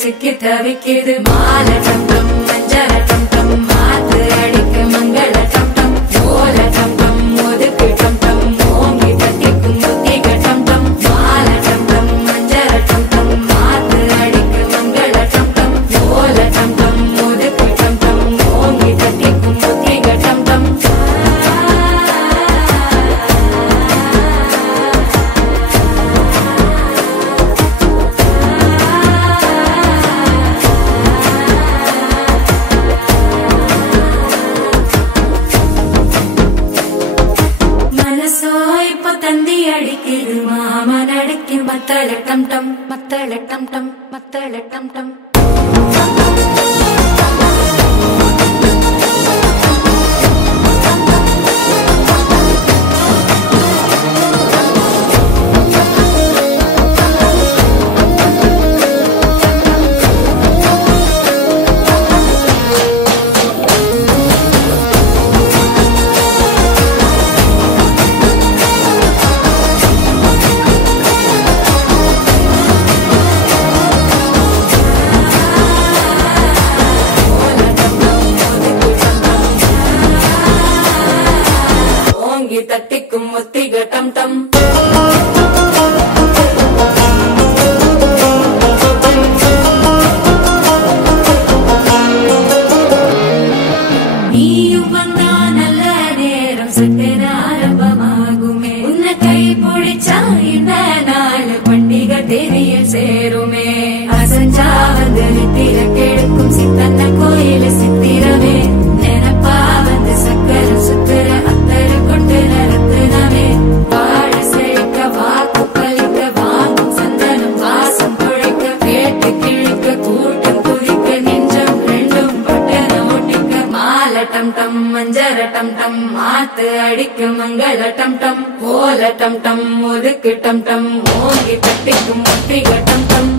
சிக்கி தவிக்குது மால டம் டம் மஞ்சள டம் டம் மாத்து அடிக்க மங்கள டம் டம் ஓல டம் டம் ஒதுக்கு டம் டம் ஓங்கி தட்டிக்கும் முத்திக டம் டம் மால டம் டம் மஞ்சள டம் டம் மாத்து அடிக்க மங்கள டம் டம் ஓல டம் டம் ஒதுக்கு டம் டம் ஓங்கி தட்டிக்கும் முத்திக டம் டம் தந்தி அடிக்குது மாமன் அடிக்கு மத்தள டம் டம் மத்தள டம் டம் மத்தள டம் டம் தட்டிக்கும் முத்திக டம் டம் நீயும் வந்தா நல்ல நேரம் சட்டென ஆரம்பமாகுமே உன்னை கை பிடிச்சா இந்த நாள் பண்டிகை தேதியில் சேருமே அசஞ்சா வந்து நித்திர கெடுக்கும் சித்தன்ன கோயில சித்திரமே நினைப்பா வந்து சக்கர சுத்திர அத்தரு கொண்டு நடத்துனவே வாழ செழிக்க வாக்கு பலிக்க வாங்கும் சந்தனம் வாசம் குழைக்க கேட்டு கிழிக்க கூட்டம் குதிக்க நெஞ்சம் ரெண்டும் பட்டன ஒட்டிக்க மால டம் டம் மஞ்சர டம் டம் மாத்து அடிக்க மங்கள டம் டம் ஓல டம் டம் ஒதுக்கு டம் டம் ஓங்கி தட்டிக்கும் முத்திக டம் டம்